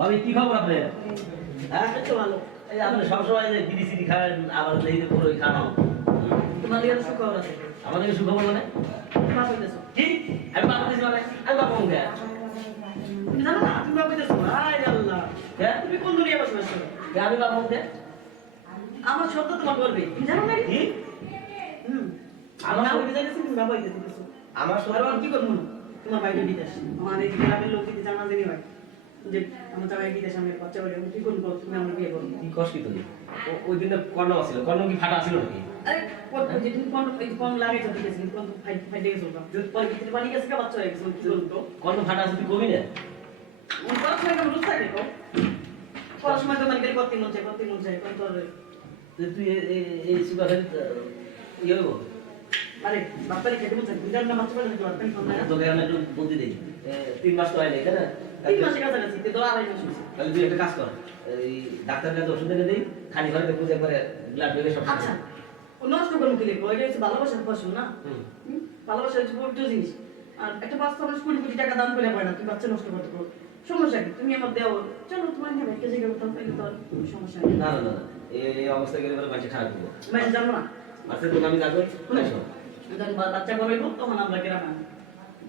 ভাবি কি খবর আপনার? হ্যাঁ একটু ভালো। এই যে আপনি সবসময় যে বিড়ি সিড়ি খান আবার এই যে পুরোই খান তোমার দিকে তো সুখবর আছে। আমাদের সুখবর মানে বাপ হইতেছো। কি আমি বাবা দিছি মানে আমি বাবা মুখে তুমি জানো না তুমি বাপ হইতেছো। হায় আল্লাহ। হ্যাঁ তুমি কোন দুনিয়া বসবাস করো? আমি বাবা মুখে আমার শব্দ তোমার করবে। তুমি জানো না কি হুম। আমার আমার শব্দ- হইতে যাইতেছি তুমি বাবা হইতে দিতেছো। আমার আর সবার আর কি করবো না? তোমার বাইরে বিদেশ। আমার এই গ্রামের লোক যদি জানা জানি হয় যে আমার জামাই বিদেশ আমি বাচ্চা বাড়ি আমি কি করবো তুমি আমার বিয়ে করবো। কি কষ্ট কি তুই ওই দিনে কর্ণ ছিল কর্ণ কি ফাটা ছিল নাকি আরে কোন যে তুমি কোন কোন লাগাইছো বিদেশ কিন্তু কোন ফাইট গেছো না। পরে ভিতরে পানি গেছে বাচ্চা হয়ে গেছে কি করবো? কর্ণ ফাটা আছে তুই কবি না পড়াশোনা কেমন রুচ থাকে তো? পড়াশোনা তো মানে করতে মন চায় কোন তোর তুই এই সুগারের ইয়ে হইব আরে বাপ্পারে খেতে মন চায় বুঝার না বাচ্চা বাচ্চা বাপ্পারে খাওয়া না তোকে আমি একটু বুদ্ধি দিই 3 মাস তো হয় নাই তাই না 3 মাসের কাছাকাছি তো আড়াই মাস হয়েছে। তাহলে তুই একটা কাজ কর এই ডাক্তার কাছে ওষুধ এনে দিই খালি ঘরে পুজো করে ব্লাড বেগে সব আচ্ছা ও নষ্ট করবো কি লিখবো এটা হচ্ছে ভালোবাসার ফসল না ভালোবাসা হচ্ছে পবিত্র জিনিস আর একটা বাচ্চা মানুষ 20 কোটি টাকা দান করে পায় না তুমি বাচ্চা নষ্ট করতে পারো সমস্যা কি তুমি আমার দেও চলো তোমার নিয়ে একটা জায়গায় উঠাও তাহলে তো আর সমস্যা নেই না না না না, এই অবস্থায় গেলে মানুষ খারাপ হবে মানে জানো না আচ্ছা তোকে আমি যাবো আসো যখন বাচ্চা বড় হইব তখন আমরা গ্রামে আনবো।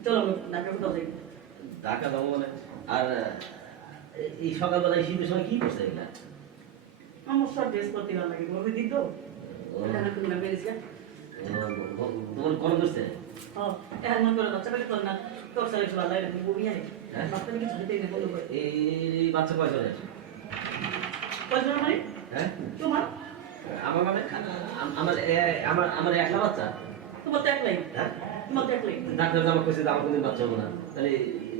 চলো ঢাকা কোথাও যাই টাকা দেবো মানে আর এই সকালবেলায় শীতের সময় কি করছে এগুলা আমার সব ড্রেস করতে ভালো লাগে বলবে দিত এখানে তুমি না পেরেছি তোমার কোন করছে হ্যাঁ এখন মন করে বাচ্চা পেলে তোর না তোর সাথে একটু ভালো লাগে তুমি বমি আরে হ্যাঁ? বাচ্চা কিছু দিতেই না বলবো এই বাচ্চা কয় চলে আসে কয়জন মানে হ্যাঁ তোমার আমার মানে আমার আমার আমার একলা বাচ্চা তোমার তো একলাই হ্যাঁ তোমার তো একলাই ডাক্তার আমার কইছে যে আমার কোনদিন বাচ্চা হবে না তাহলে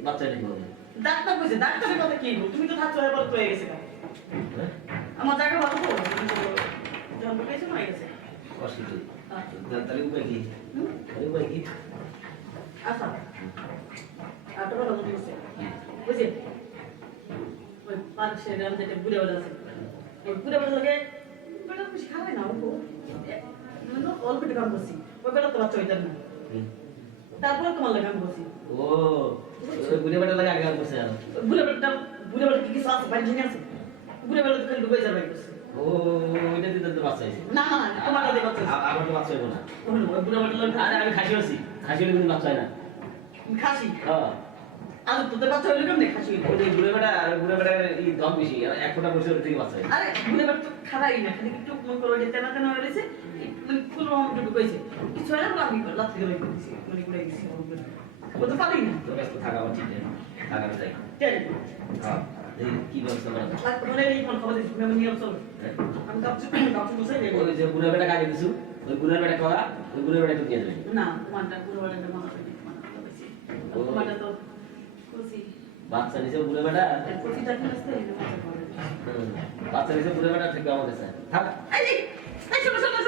বাচ্চা নিতে হবে ডাক্তার কইছে ডাক্তারের কথা কি বল তুমি তো থাকছো এবার তো হয়ে গেছে না হ্যাঁ আমার জায়গা ভালো তো যখন পেয়েছো না হয়ে গেছে অসুবিধা হ্যাঁ। তাহলে উপায় কি হুম? তাহলে উপায় কি আচ্ছা আটটা কথা বলছে বুঝলি ওই পাঁচ গ্রাম যেটা ঘুরে বেড়া আছে ওই ঘুরে বেড়া লাগে বেড়া বেশি খাবে না ও অল্প একটু কাম করছি ওই বেলা তো বাচ্চা হইতাম না হুম। তারপরে তোমার লাগে কাম করছি ও গুনে বাটা লাগে আগে করছে আর ঘুরে বেড়া কি কিছু আছে বাইরে জিনিস আছে ঘুরে বেড়া তো খালি ডুবে যাবে করছে ও ওইটা দিতে তো বাচ্চা হইছে না না তোমার কাছে বাচ্চা আছে আমার তো বাচ্চা হইব না ওই ঘুরে বেড়া লাগে আরে আমি খাসি হইছি খাসি হলে কিন্তু বাচ্চা হয় না খাসি হ্যাঁ আর তোদের বাচ্চা হইলে কেমনে খাসি হইলে ওই যে গুনে বাটা এই দম বেশি আর এক ফোঁটা পরিষ্কার থেকে বাচ্চা হয় আরে ঘুরে বেড়া তো খারাই না খালি একটু মন করো যে তেনা তেনা হয়ে গেছে মানে কোনো রকম একটু ঢুকেছে কিছু হয় না আমি লাথি ধরে দিয়েছি মানে ঘুরে গেছি ও তো পারি না তো ব্যস্ত থাকা আমার ঠিক নেই থাকা আমি যাই কেন হ্যাঁ এই কি ব্যবস্থা করা যায়? আর তোমার এই কোন খবর দিচ্ছি আমি নিয়ম চলো হ্যাঁ? আমি কাপড় বসে যাবো ওই যে গুনে বাটা কাকে দিছু ওই গুনে বাটা করা ওই গুনে বাটা একটু নিয়ে যাবে না তোমারটা পুরো বাড়ি মানা করে তোমারটা তো খুশি বাচ্চা নিচে গুনে বাটা খুশিটা কি আসতে এই মজা করে বাচ্চা নিচে গুনে বাটা থেকে আমার কাছে থাক এই এই শোনো শোনো